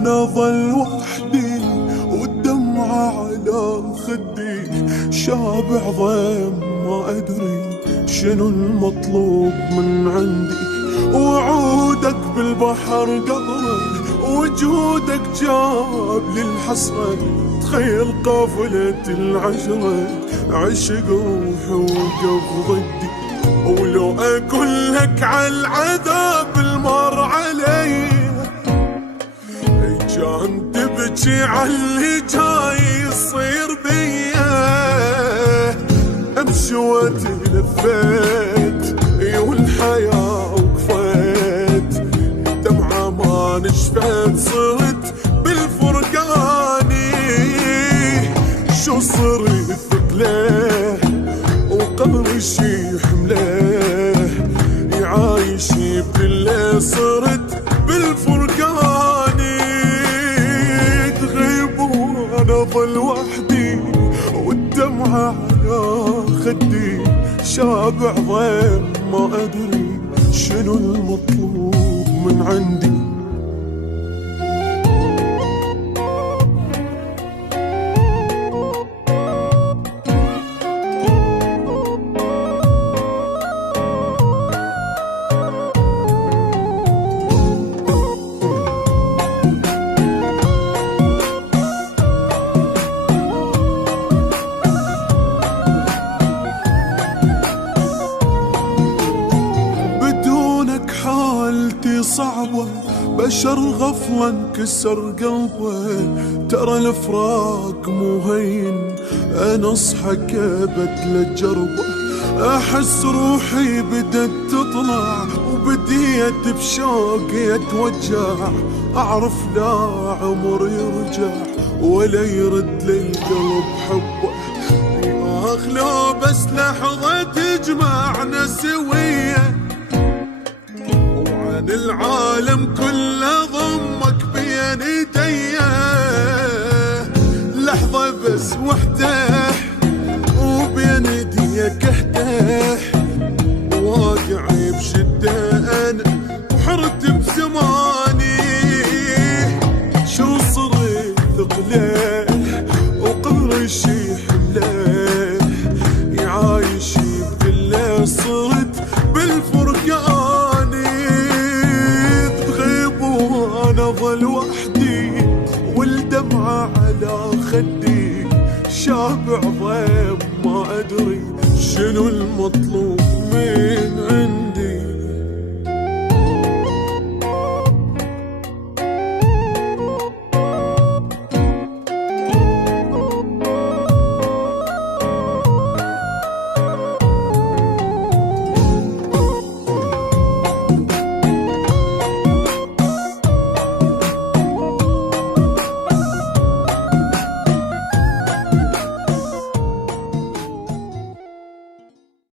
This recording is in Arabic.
وانا ظل وحدي والدمعة على خدي، شابع ضيم ما ادري شنو المطلوب من عندي. وعودك بالبحر قطرة وجودك جاب لي الحسرة، تخيل قافلة العشرة عشق روحي وقف ضدي. ولو اقول لك عالعذاب المر علي كان تبكي عاللي جاي يصير بيا. امشي واتلفيت والحياة وقفت، دمعة ما نشفت صرت بالفرقاني. شو صرت ثقله وقبر شي حمله، يعايش بكله صرت بالفرقاني. تغيب وانا ظل وحدي والدمعة على خدي، شابع ضيم ما ادري شنو المطلوب من عندي. حالتي صعبة، بشر غفلة انكسر قلبه. ترى الفراق مو هين، انا اصحى كبت لجربه. احس روحي بدت تطلع وبديت بشوقي اتوجع. اعرف لا عمر يرجع ولا يرد للقلب حبه. اخ لو بس لحظة تجمعنا سوية، العالم كله ضمك بين ايديه. لحظة بس وحده وبين ايديك احته، واقعي بشدة انا وحرت بزماني. شو صرت ثقله وقبر شي حمله، يعايش بكله صرت بالفرقاني. أنا ظل وحدي والدمعة على خدي، شابع ضيم ما أدري شنو المطلوب مني.